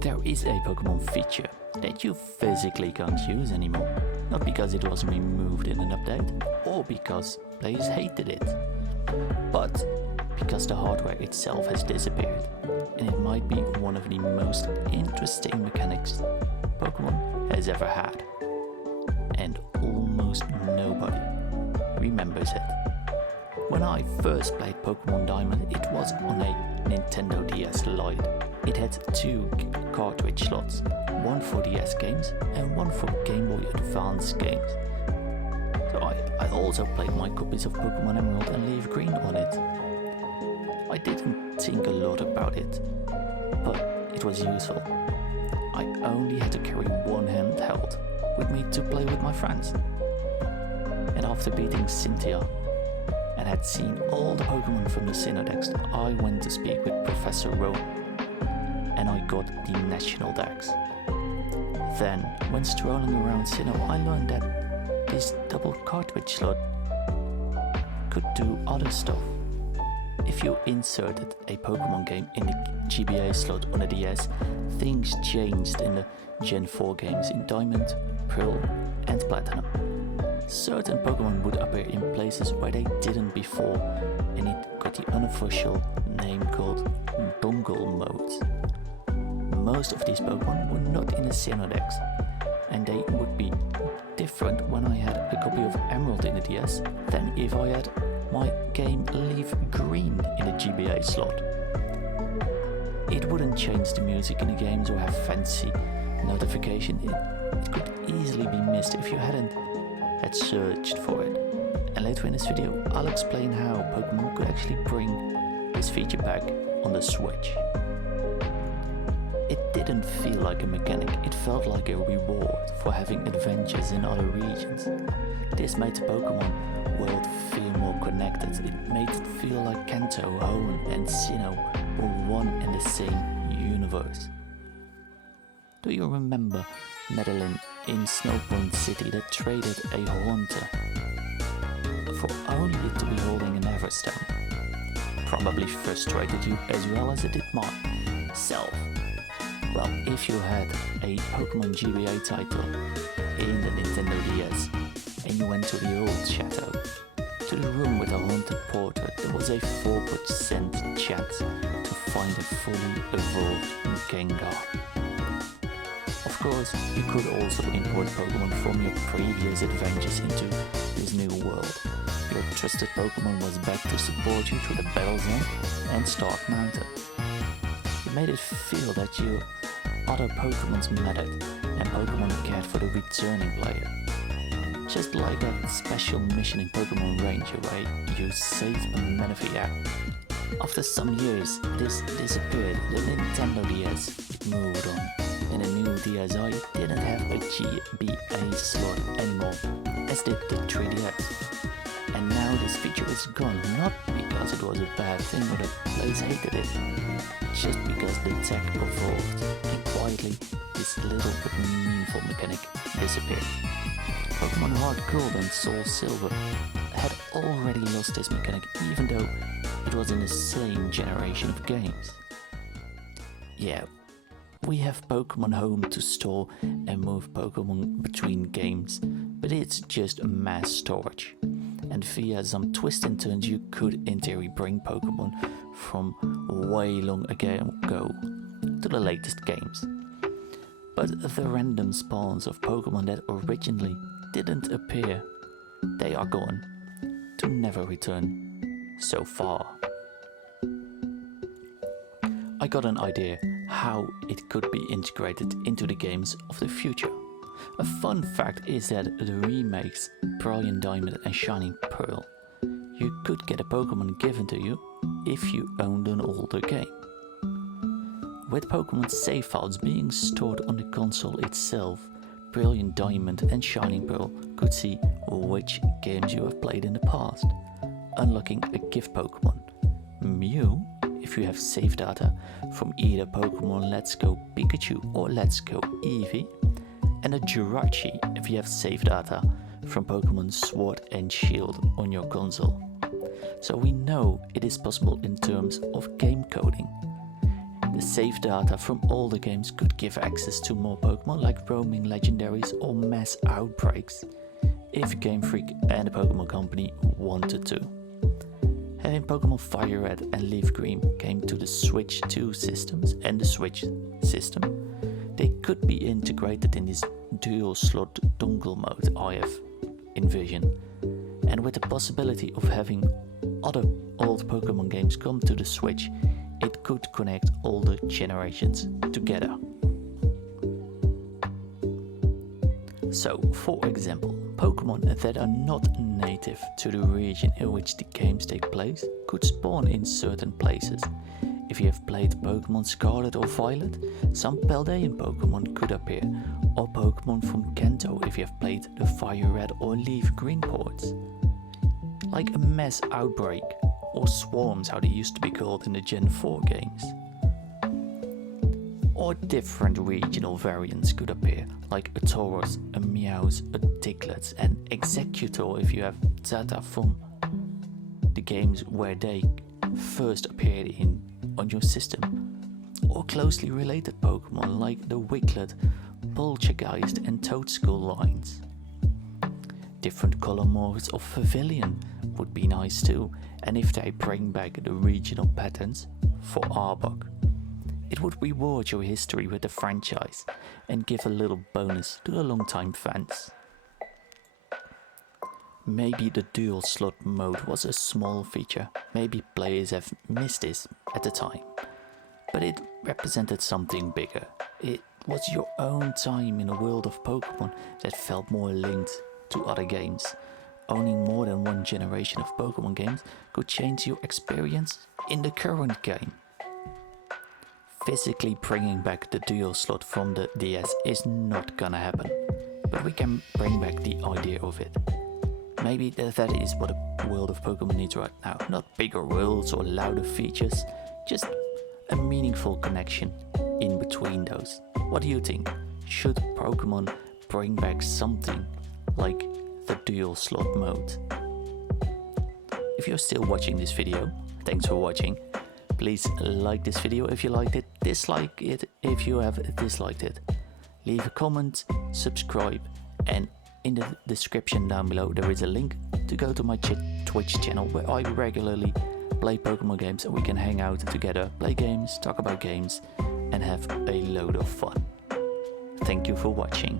there is a Pokémon feature that you physically can't use anymore. Not because it was removed in an update, or because players hated it, but because the hardware itself has disappeared, and it might be one of the most interesting mechanics Pokémon has ever had. And almost nobody remembers it. When I first played Pokémon Diamond, it was on a Nintendo DS Lite. It had 2 cartridge slots, one for DS games and one for Game Boy Advance games. So I also played my copies of Pokémon Emerald and Leaf Green on it. I didn't think a lot about it, but it was useful. I only had to carry one handheld with me to play with my friends. And after beating Cynthia and had seen all the Pokémon from the Sinnoh, I went to speak with Professor Rowan, and I got the National Dex. Then, when strolling around Sinnoh, I learned that this double cartridge slot could do other stuff. If you inserted a Pokémon game in the GBA slot on the DS, things changed in the Gen 4 games in Diamond, Pearl and Platinum. Certain Pokémon would appear in places where they didn't before, and it got the unofficial name called dongle modes. Most of these Pokémon were not in the Sinnoh, and they would be different when I had a copy of Emerald in the DS than if I had my game Leaf Green in the GBA slot. It wouldn't change the music in the games or have fancy notification. It could easily be missed if you hadn't had searched for it. And later in this video, I'll explain how Pokémon could actually bring this feature back on the Switch. It didn't feel like a mechanic, it felt like a reward for having adventures in other regions. This made the Pokémon world feel more connected. It made it feel like Kanto, Hoenn and Sinnoh were one and the same universe. Do you remember Madeline in Snowpoint City that traded a Haunter for only it to be holding an Everstone? Probably frustrated you as well as it did myself. Well, if you had a Pokémon GBA title in the Nintendo DS and you went to the old chateau, to the room with a haunted portrait, there was a 4% chance to find a fully evolved Gengar. Of course, you could also import Pokémon from your previous adventures into this new world. Your trusted Pokémon was back to support you through the battle zone and Stark Mountain. It made it feel that your other Pokémons mattered and Pokémon cared for the returning player. Just like that special mission in Pokémon Ranger where you saved a Manaphy. After some years, this disappeared. The Nintendo DS moved on, and the new DSi didn't have a GBA slot anymore, as did the 3DS. And now this feature is gone, not because it was a bad thing or the players hated it, just because the tech evolved, and quietly this little but meaningful mechanic disappeared. Pokémon Heart Gold and Soul Silver had already lost this mechanic, even though it was in the same generation of games. Yeah, we have Pokémon Home to store and move Pokémon between games, but it's just mass storage. And via some twists and turns you could in theory bring Pokémon from way long ago to the latest games. But the random spawns of Pokémon that originally didn't appear, they are gone, to never return so far. I got an idea how it could be integrated into the games of the future. A fun fact is that the remakes Brilliant Diamond and Shining Pearl, you could get a Pokémon given to you if you owned an older game. With Pokémon save files being stored on the console itself, Brilliant Diamond and Shining Pearl could see which games you have played in the past, unlocking a gift Pokémon. Mew, if you have save data from either Pokémon Let's Go Pikachu or Let's Go Eevee, and a Jirachi if you have save data from Pokémon Sword and Shield on your console. So we know it is possible in terms of game coding. The save data from older games could give access to more Pokémon, like roaming legendaries or mass outbreaks, if Game Freak and the Pokémon Company wanted to. Having Pokémon Fire Red and Leaf Green came to the Switch 2 systems and the Switch system, they could be integrated in this dual slot dongle mode I have envisioned, and with the possibility of having other old Pokémon games come to the Switch, it could connect all the generations together. So, for example, Pokémon that are not native to the region in which the games take place could spawn in certain places. If you have played Pokémon Scarlet or Violet, some Paldean Pokémon could appear, or Pokémon from Kanto if you have played the Fire Red or Leaf Green ports. Like a mass outbreak, or swarms how they used to be called in the Gen 4 games. Or different regional variants could appear, like a Tauros, a Meowth, a Diglett, and Executor if you have data from the games where they first appeared on your system. Or closely related Pokémon like the Wiglet, Poltergeist and Toadskull lines. Different color morphs of Pavilion would be nice too, and if they bring back the regional patterns for Arbok, it would reward your history with the franchise and give a little bonus to the long-time fans. Maybe the dual slot mode was a small feature, maybe players have missed this at the time, but it represented something bigger. It was your own time in the world of Pokémon that felt more linked to other games. Owning more than one generation of Pokémon games could change your experience in the current game. Physically bringing back the dual slot from the DS is not gonna happen, but we can bring back the idea of it. Maybe that is what the world of Pokémon needs right now. Not bigger worlds or louder features, just a meaningful connection in between those. What do you think? Should Pokémon bring back something like the dual slot mode? If you're still watching this video, thanks for watching. Please like this video if you liked it, dislike it if you have disliked it. Leave a comment, subscribe, and in the description down below there is a link to go to my Twitch channel where I regularly play Pokemon games and we can hang out together, play games, talk about games, and have a load of fun. Thank you for watching.